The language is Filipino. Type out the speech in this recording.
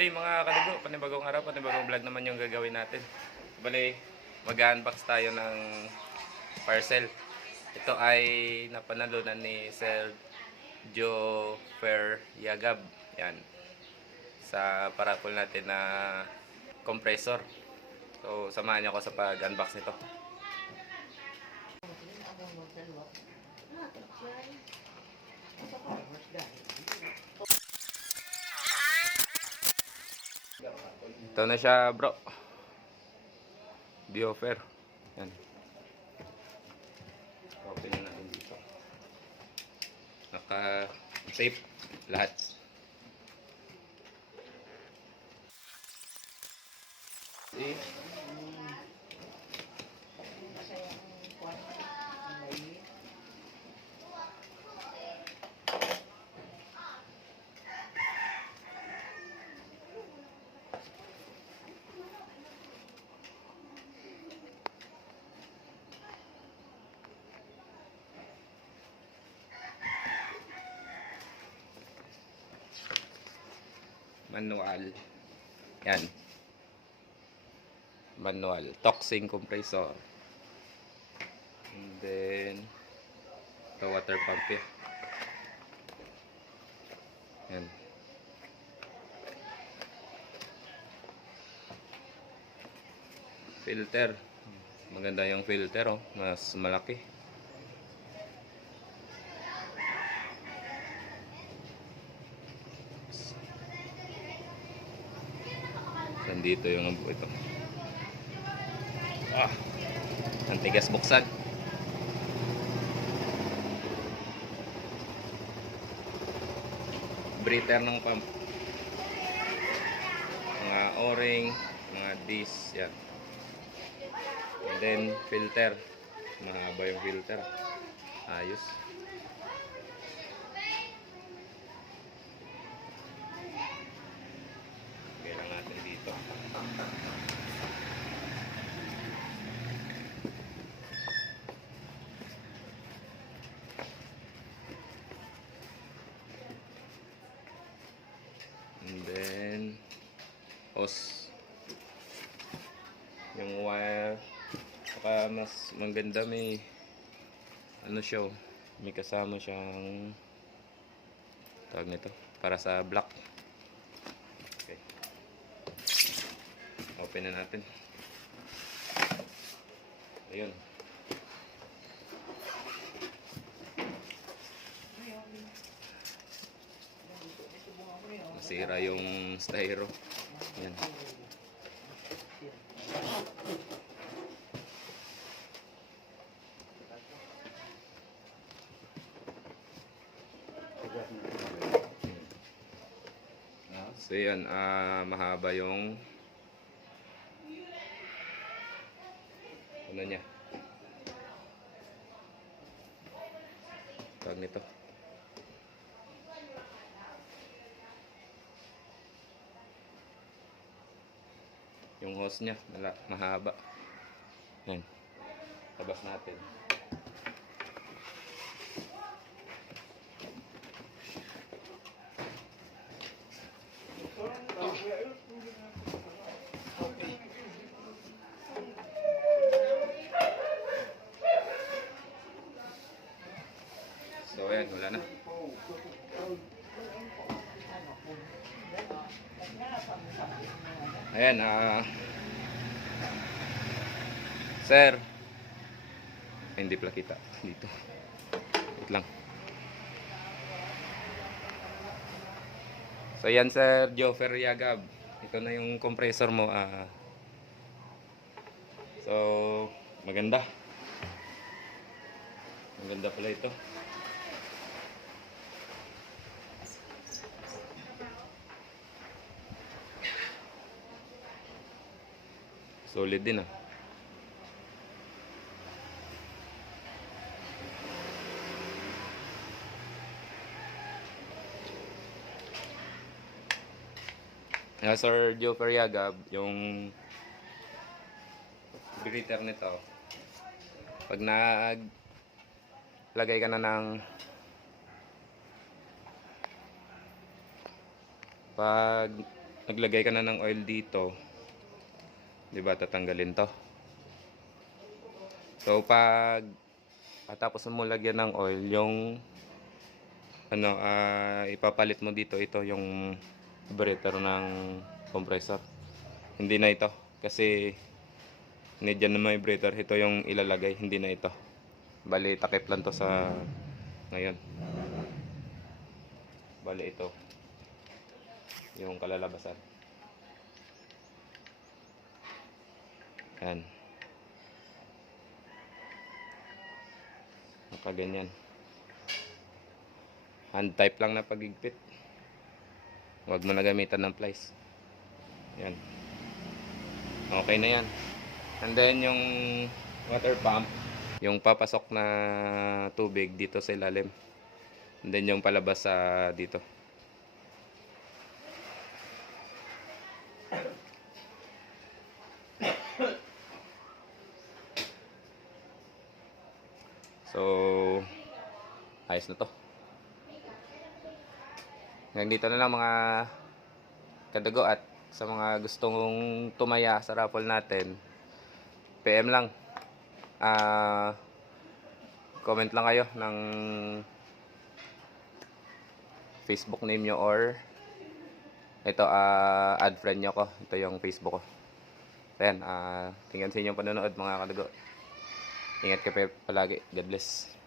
Good day mga kadugo, panibagong araw, panibagong vlog naman yung gagawin natin. Bale, mag-unbox tayo ng parcel. Ito ay napanalunan ni Sir Joe Fer Yagab. Yan. Sa parakol natin na compressor. So, samahan niyo ako sa pag-unbox nito. Ito na siya, bro. Biofer. Yan. Open na natin dito. Naka-tape lahat. See? Manual. Yan. Manual. Toxin compressor. And then, the water pump eh. Yan. Filter. Maganda yung filter, oh. Mas malaki. Nandito yung ito. Ang tigas buksan. Breather ng pump. Mga o-ring, mga disc, yan. And then filter. Mahaba yung filter. Ayos. Kailangan natin dito. And then hose. Yung wire, baka mas maganda, may ano siya, may kasama siyang tawag nito para sa block. Okay, open na natin. Ayun, nasira yung styro. Yan. So yan, mahaba yung ano niya, tawag nito. Yung hose niya, mahaba. Yan. Tabas natin. So ayan, wala na. Ayan, sir, hindi pala kita dito. Wait lang. So yan, Sir Joe Fer Yagab. Ito na yung compressor mo. So maganda. Maganda pala ito. Solid din . Sir Joe Fer Yagab, yung breather nito, pag naglagay ka na ng pag naglagay ka na ng oil dito, 'di ba, tatanggalin to. So pag tapos mo lagyan ng oil, yung ipapalit mo dito, ito yung carburetor ng compressor. Hindi na ito kasi need yan na may vibrator, ito yung ilalagay, hindi na ito. Bali takip lang to sa ngayon. Bali ito yung kalalabasan. Yan. Nakaganyan. Hand type lang na pagigpit. Huwag mo na gamitan ng plies. Yan. Okay na yan. And then yung water pump, yung papasok na tubig dito sa ilalim. And then yung palabas sa dito. So, ayos na to. Hanggang dito na lang mga kadago, at sa mga gustong tumaya sa raffle natin, PM lang. Comment lang kayo ng Facebook name nyo, or ito, add friend nyo ko. Ito yung Facebook ko. Ayan, tingnan sa inyong panonood mga kadago. Ingat kayo palagi. God bless.